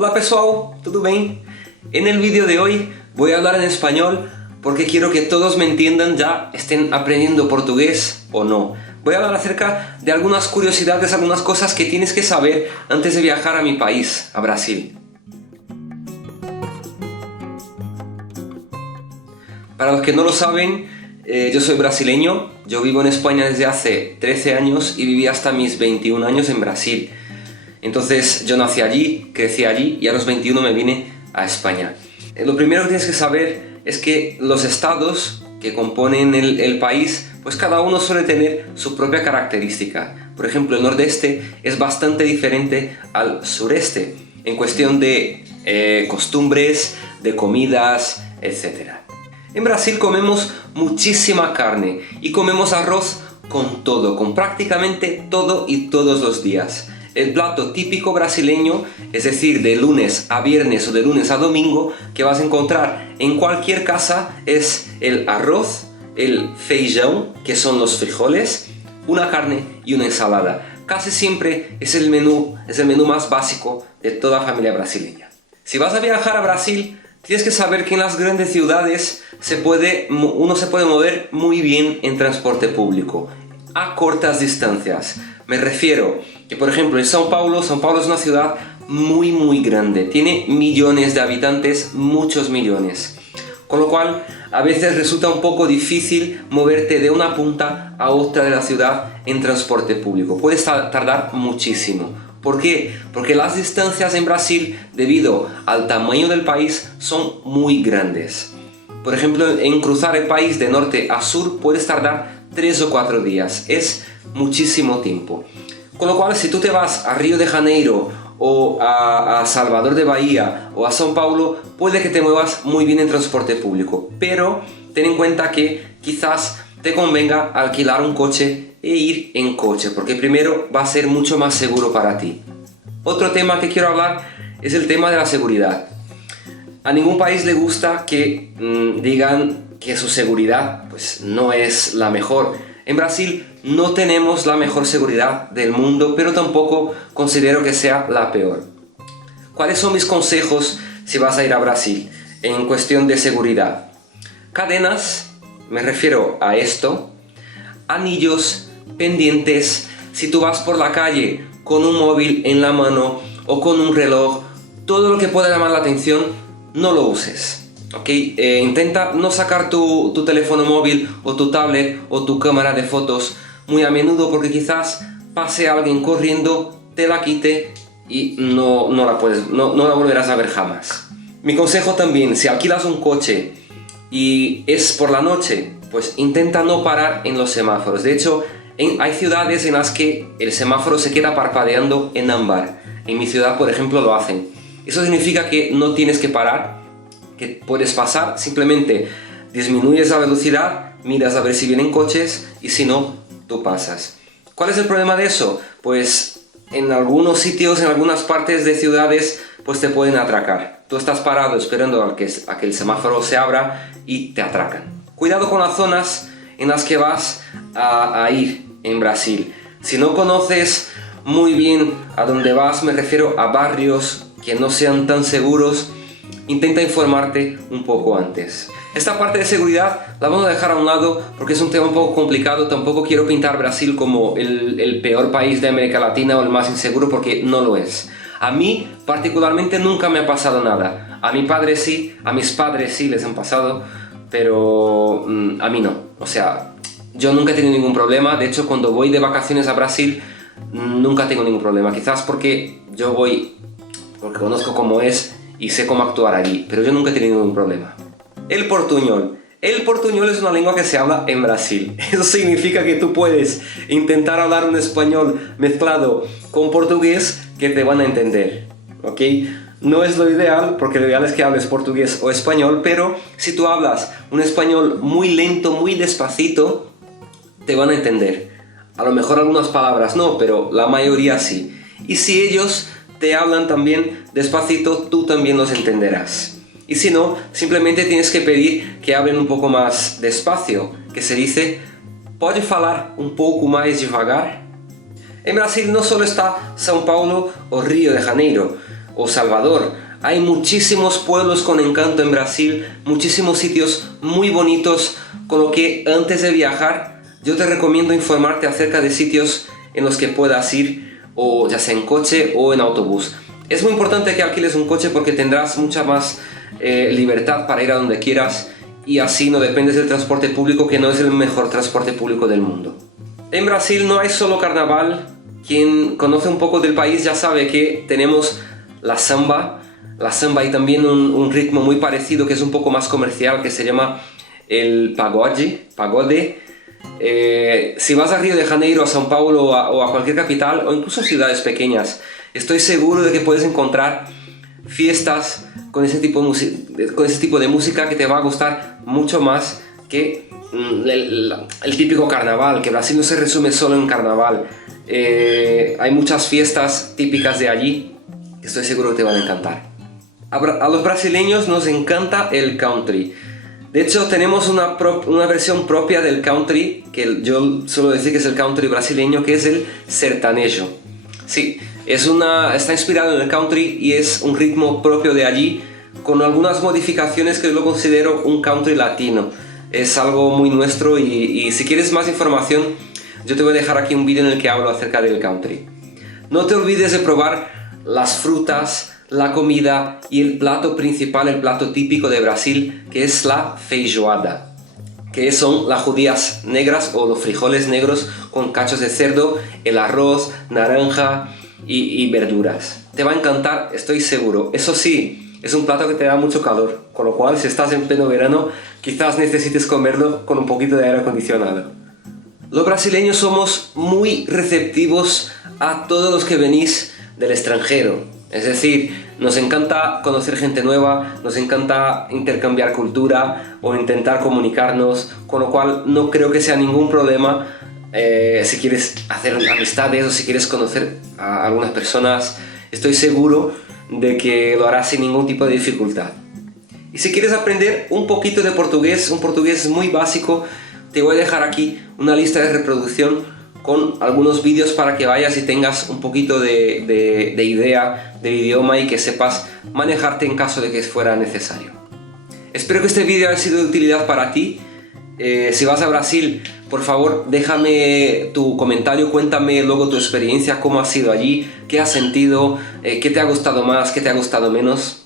Hola pessoal, ¿todo bien? En el vídeo de hoy voy a hablar en español porque quiero que todos me entiendan, ya estén aprendiendo portugués o no. Voy a hablar acerca de algunas curiosidades, algunas cosas que tienes que saber antes de viajar a mi país, a Brasil. Para los que no lo saben, yo soy brasileño, yo vivo en España desde hace 13 años y viví hasta mis 21 años en Brasil. Entonces yo nací allí, crecí allí y a los 21 me vine a España. Lo primero que tienes que saber es que los estados que componen el país, pues cada uno suele tener su propia característica. Por ejemplo, el nordeste es bastante diferente al sureste en cuestión de costumbres, de comidas, etc. En Brasil comemos muchísima carne y comemos arroz con todo, con prácticamente todo y todos los días. El plato típico brasileño, es decir, de lunes a viernes o de lunes a domingo, que vas a encontrar en cualquier casa es el arroz, el feijão, que son los frijoles, una carne y una ensalada. Casi siempre es el menú más básico de toda familia brasileña. Si vas a viajar a Brasil, tienes que saber que en las grandes ciudades uno se puede mover muy bien en transporte público, a cortas distancias. Me refiero que, por ejemplo, en São Paulo es una ciudad muy grande, tiene millones de habitantes, muchos millones. Con lo cual, a veces resulta un poco difícil moverte de una punta a otra de la ciudad en transporte público. Puedes tardar muchísimo. ¿Por qué? Porque las distancias en Brasil, debido al tamaño del país, son muy grandes. Por ejemplo, en cruzar el país de norte a sur puedes tardar 3 o 4 días. Es muchísimo tiempo. Con lo cual, si tú te vas a Río de Janeiro o a Salvador de Bahía o a São Paulo, puede que te muevas muy bien en transporte público. Pero ten en cuenta que quizás te convenga alquilar un coche e ir en coche, porque primero va a ser mucho más seguro para ti. Otro tema que quiero hablar es el tema de la seguridad. A ningún país le gusta que digan que su seguridad pues, no es la mejor. En Brasil no tenemos la mejor seguridad del mundo, pero tampoco considero que sea la peor. ¿Cuáles son mis consejos si vas a ir a Brasil en cuestión de seguridad? Cadenas, me refiero a esto, anillos, pendientes. Si tú vas por la calle con un móvil en la mano o con un reloj, todo lo que pueda llamar la atención, no lo uses. ¿Okay? Intenta no sacar tu teléfono móvil o tu tablet o tu cámara de fotos muy a menudo, porque quizás pase alguien corriendo, te la quite y no la volverás a ver jamás. Mi consejo también, si alquilas un coche y es por la noche, pues intenta no parar en los semáforos. De hecho, hay ciudades en las que el semáforo se queda parpadeando en ámbar. En mi ciudad, por ejemplo, lo hacen. Eso significa que no tienes que parar, que puedes pasar, simplemente disminuyes la velocidad, miras a ver si vienen coches y si no, tú pasas. ¿Cuál es el problema de eso? Pues en algunos sitios, en algunas partes de ciudades, pues te pueden atracar. Tú estás parado esperando a que el semáforo se abra y te atracan. Cuidado con las zonas en las que vas a ir en Brasil. Si no conoces muy bien a dónde vas, me refiero a barrios que no sean tan seguros, intenta informarte un poco antes. Esta parte de seguridad la vamos a dejar a un lado porque es un tema un poco complicado. Tampoco quiero pintar Brasil como el peor país de América Latina o el más inseguro, porque no lo es. A mí particularmente nunca me ha pasado nada. A mi padre sí, a mis padres sí les han pasado, pero a mí no. O sea, yo nunca he tenido ningún problema. De hecho, cuando voy de vacaciones a Brasil nunca tengo ningún problema. Quizás porque yo voy porque conozco cómo es y sé cómo actuar allí, pero yo nunca he tenido ningún problema. El portuñol. El portuñol es una lengua que se habla en Brasil. Eso significa que tú puedes intentar hablar un español mezclado con portugués que te van a entender, ¿ok? No es lo ideal, porque lo ideal es que hables portugués o español, pero si tú hablas un español muy lento, muy despacito, te van a entender. A lo mejor algunas palabras no, pero la mayoría sí. Y si ellos te hablan también despacito, tú también los entenderás. Y si no, simplemente tienes que pedir que hablen un poco más despacio, que se dice, ¿pode falar un poco más devagar? En Brasil no solo está São Paulo o Río de Janeiro, o Salvador. Hay muchísimos pueblos con encanto en Brasil, muchísimos sitios muy bonitos, con lo que antes de viajar yo te recomiendo informarte acerca de sitios en los que puedas ir, o ya sea en coche o en autobús. Es muy importante que alquiles un coche porque tendrás mucha más libertad para ir a donde quieras y así no dependes del transporte público, que no es el mejor transporte público del mundo. En Brasil no hay solo carnaval. Quien conoce un poco del país ya sabe que tenemos la samba y también un ritmo muy parecido que es un poco más comercial, que se llama el pagode. Si vas a Río de Janeiro, a São Paulo o a cualquier capital o incluso ciudades pequeñas, estoy seguro de que puedes encontrar fiestas con ese tipo de música que te va a gustar mucho más que el típico carnaval, que Brasil no se resume solo en carnaval. Hay muchas fiestas típicas de allí que estoy seguro que te van a encantar. A los brasileños nos encanta el country. De hecho, tenemos una versión propia del country, que yo suelo decir que es el country brasileño, que es el sertanejo. Sí, está inspirado en el country y es un ritmo propio de allí, con algunas modificaciones que yo lo considero un country latino. Es algo muy nuestro y si quieres más información, yo te voy a dejar aquí un vídeo en el que hablo acerca del country. No te olvides de probar las frutas, la comida y el plato principal, el plato típico de Brasil, que es la feijoada, que son las judías negras o los frijoles negros con cachos de cerdo, el arroz, naranja y verduras. Te va a encantar, estoy seguro. Eso sí, es un plato que te da mucho calor, con lo cual si estás en pleno verano, quizás necesites comerlo con un poquito de aire acondicionado. Los brasileños somos muy receptivos a todos los que venís del extranjero. Es decir, nos encanta conocer gente nueva, nos encanta intercambiar cultura o intentar comunicarnos, con lo cual no creo que sea ningún problema si quieres hacer amistades o si quieres conocer a algunas personas. Estoy seguro de que lo harás sin ningún tipo de dificultad. Y si quieres aprender un poquito de portugués, un portugués muy básico, te voy a dejar aquí una lista de reproducción con algunos vídeos para que vayas y tengas un poquito de idea del idioma y que sepas manejarte en caso de que fuera necesario. Espero que este vídeo haya sido de utilidad para ti. Si vas a Brasil, por favor déjame tu comentario, cuéntame luego tu experiencia, cómo has sido allí, qué has sentido, qué te ha gustado más, qué te ha gustado menos,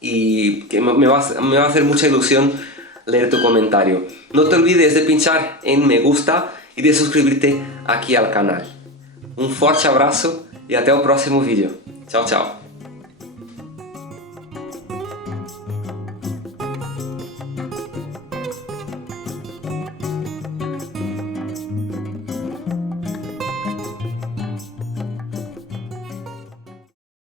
y que me va a hacer mucha ilusión leer tu comentario. No te olvides de pinchar en me gusta y de suscribirte aquí al canal. Un fuerte abrazo y hasta el próximo vídeo. Chao, chao.